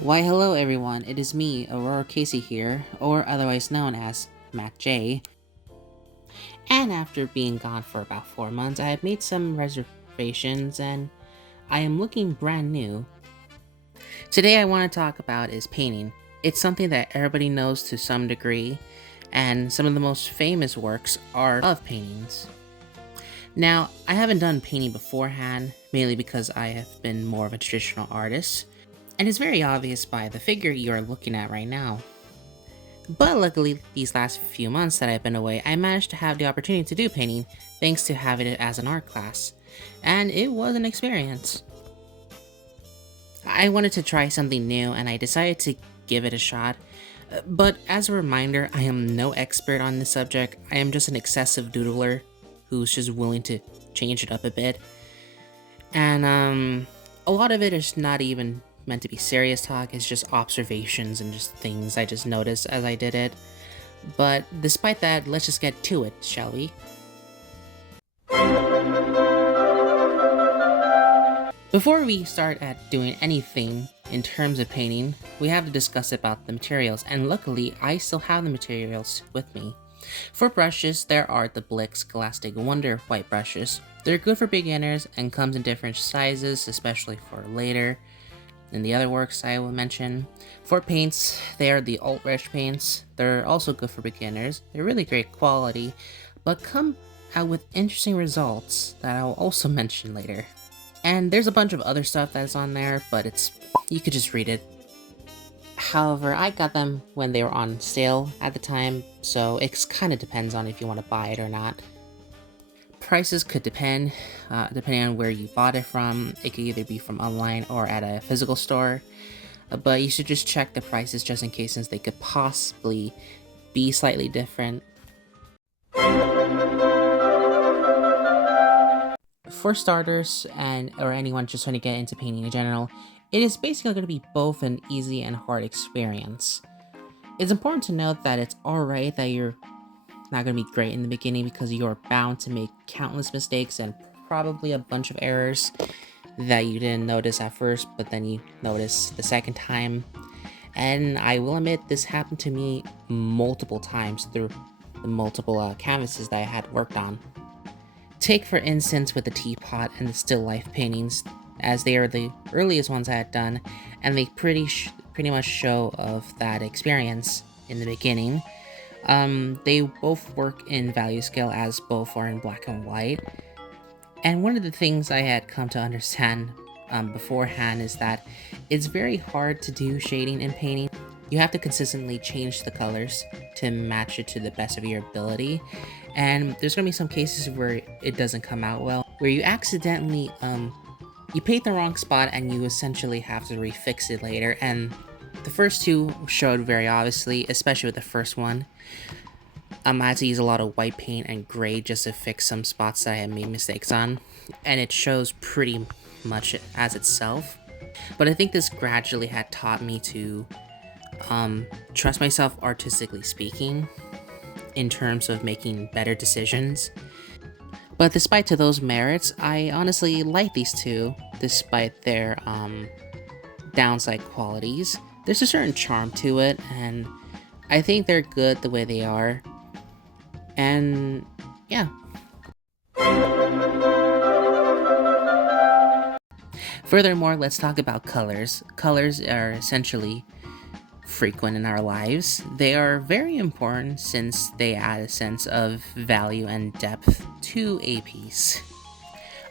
Why hello everyone, it is me, Aurora Casey here, or otherwise known as Matt J. And after being gone for about 4 months, I have made some reservations and I am looking brand new. Today I want to talk about is painting. It's something that everybody knows to some degree, and some of the most famous works are of paintings. Now, I haven't done painting beforehand, mainly because I have been more of a traditional artist, and it's very obvious by the figure you are looking at right now. But luckily, these last few months that I've been away, I managed to have the opportunity to do painting thanks to having it as an art class, and it was an experience. I wanted to try something new and I decided to give it a shot, but as a reminder, I am no expert on this subject. I am just an excessive doodler who's just willing to change it up a bit, and a lot of it is not even meant to be serious talk. It's just observations and just things I just noticed as I did it. But despite that, let's just get to it, shall we? Before we start at doing anything in terms of painting, we have to discuss about the materials, and luckily I still have the materials with me. For brushes, there are the Blick Scholastic Wonder white brushes. They're good for beginners and comes in different sizes, especially for later in the other works I will mention. For paints, they are the Alt-Resh paints. They're also good for beginners. They're really great quality, but come out with interesting results that I will also mention later. And there's a bunch of other stuff that's on there, but you could just read it. However, I got them when they were on sale at the time, so it kind of depends on if you want to buy it or not. Prices could depend, depending on where you bought it from. It could either be from online or at a physical store, but you should just check the prices just in case, since they could possibly be slightly different. For starters, or anyone just trying to get into painting in general, it is basically going to be both an easy and hard experience. It's important to note that it's alright that you're not going to be great in the beginning, because you're bound to make countless mistakes and probably a bunch of errors that you didn't notice at first, but then you notice the second time. And I will admit, this happened to me multiple times through the multiple canvases that I had worked on. Take for instance with the teapot and the still life paintings, as they are the earliest ones I had done, and they pretty much show of that experience in the beginning. They both work in value scale, as both are in black and white. And one of the things I had come to understand beforehand is that it's very hard to do shading in painting. You have to consistently change the colors to match it to the best of your ability. And there's going to be some cases where it doesn't come out well, where you accidentally, you paint the wrong spot and you essentially have to refix it later. And the first two showed very obviously, especially with the first one. I had to use a lot of white paint and gray just to fix some spots that I had made mistakes on, and it shows pretty much as itself. But I think this gradually had taught me to trust myself, artistically speaking, in terms of making better decisions. But despite to those merits, I honestly like these two, despite their downside qualities. There's a certain charm to it, and I think they're good the way they are. And yeah. Furthermore, let's talk about colors. Colors are essentially frequent in our lives. They are very important since they add a sense of value and depth to a piece.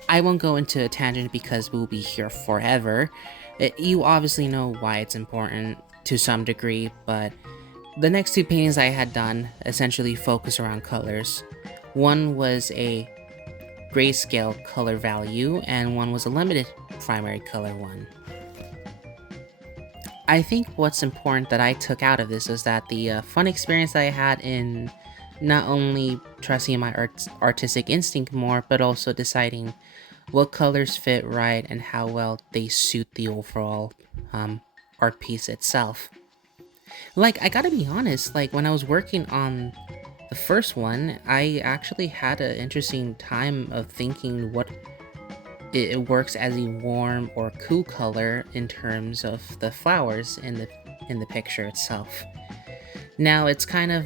I won't go into a tangent because we'll be here forever. You obviously know why it's important to some degree, but the next two paintings I had done essentially focus around colors. One was a grayscale color value, and one was a limited primary color one. I think what's important that I took out of this is that the fun experience that I had in not only trusting in my artistic instinct more, but also deciding what colors fit right and how well they suit the overall art piece itself. Like, I gotta be honest, like, when I was working on the first one, I actually had an interesting time of thinking what it works as a warm or cool color in terms of the flowers in the picture itself. Now it's kind of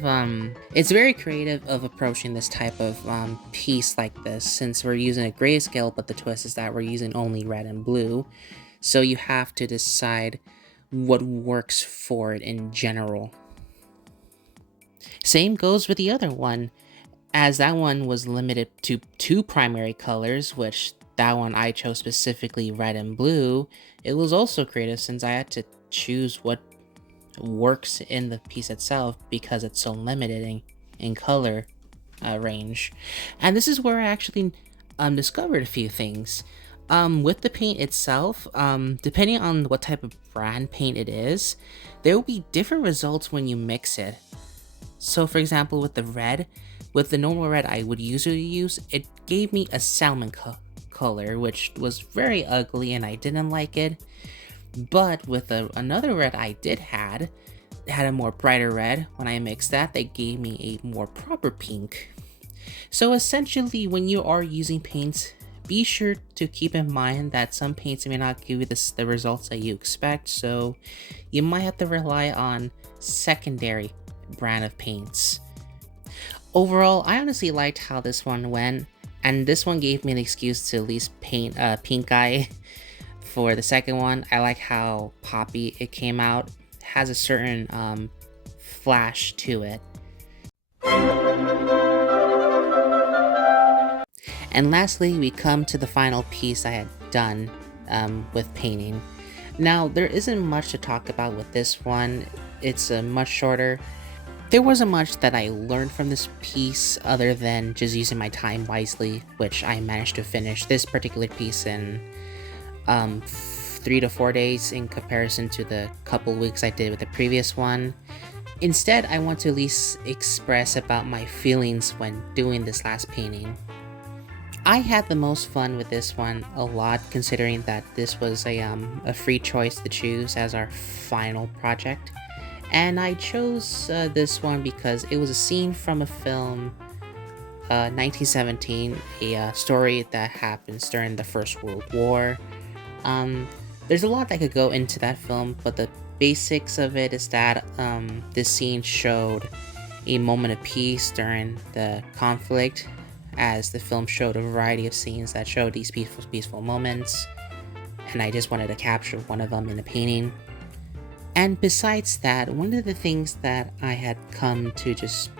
it's very creative of approaching this type of piece like this, since we're using a grayscale, but the twist is that we're using only red and blue. So you have to decide what works for it in general. Same goes with the other one, as that one was limited to 2 primary colors, which that one I chose specifically red and blue. It was also creative since I had to choose what works in the piece itself because it's so limited in color range. And this is where I actually discovered a few things. With the paint itself, depending on what type of brand paint it is, there will be different results when you mix it. So for example, with the normal red I would usually use, it gave me a salmon color, which was very ugly and I didn't like it. But with another red I had a more brighter red. When I mixed that, they gave me a more proper pink. So essentially, when you are using paints, be sure to keep in mind that some paints may not give you the results that you expect, so you might have to rely on secondary brand of paints. Overall, I honestly liked how this one went, and this one gave me an excuse to at least paint pink eye. For the second one, I like how poppy it came out. It has a certain flash to it. And lastly, we come to the final piece I had done with painting. Now, there isn't much to talk about with this one. It's much shorter. There wasn't much that I learned from this piece other than just using my time wisely, which I managed to finish this particular piece in 3 to 4 days in comparison to the couple weeks I did with the previous one. Instead, I want to at least express about my feelings when doing this last painting. I had the most fun with this one a lot, considering that this was a free choice to choose as our final project. And I chose this one because it was a scene from a film, 1917, a story that happens during the First World War. There's a lot that could go into that film, but the basics of it is that this scene showed a moment of peace during the conflict, as the film showed a variety of scenes that showed these peaceful moments, and I just wanted to capture one of them in a painting. And besides that, one of the things that I had come to just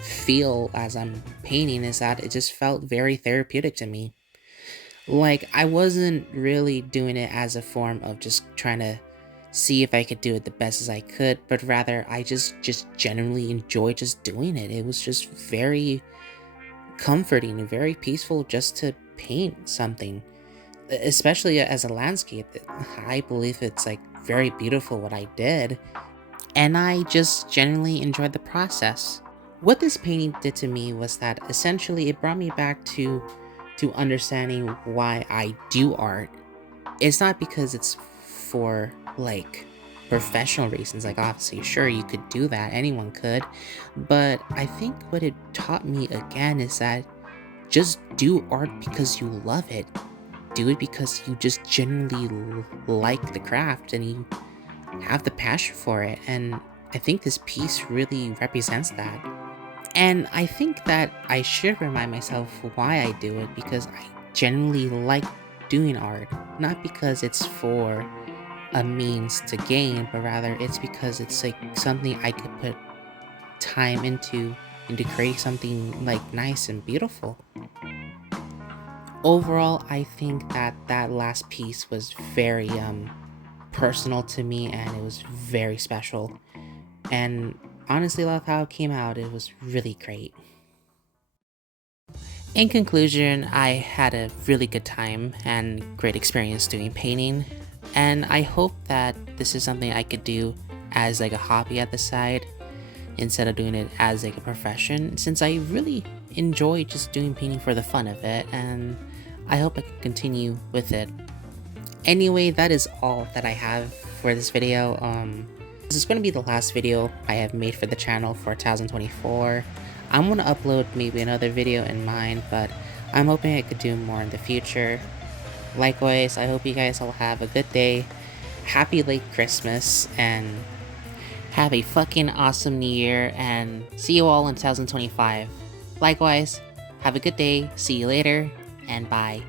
feel as I'm painting is that it just felt very therapeutic to me. Like, I wasn't really doing it as a form of just trying to see if I could do it the best as I could, but rather I just genuinely enjoyed just doing it. It was just very comforting and very peaceful just to paint something, especially as a landscape. I believe it's like very beautiful what I did, and I just genuinely enjoyed the process. What this painting did to me was that essentially it brought me back to understanding why I do art. It's not because it's for like professional reasons. Like, obviously, sure, you could do that, anyone could, but I think what it taught me again is that just do art because you love it. Do it because you just genuinely like the craft and you have the passion for it, and I think this piece really represents that. And I think that I should remind myself why I do it, because I genuinely like doing art, not because it's for a means to gain, but rather it's because it's like something I could put time into creating something like nice and beautiful. Overall, I think that that last piece was very personal to me, and it was very special, and honestly love how it came out. It was really great. In conclusion, I had a really good time and great experience doing painting, and I hope that this is something I could do as like a hobby at the side instead of doing it as like a profession, since I really enjoy just doing painting for the fun of it, and I hope I can continue with it. Anyway, that is all that I have for this video. This is going to be the last video I have made for the channel for 2024. I'm going to upload maybe another video in mind, but I'm hoping I could do more in the future. Likewise, I hope you guys all have a good day. Happy late Christmas, and have a fucking awesome new year, and see you all in 2025. Likewise, have a good day, see you later, and bye.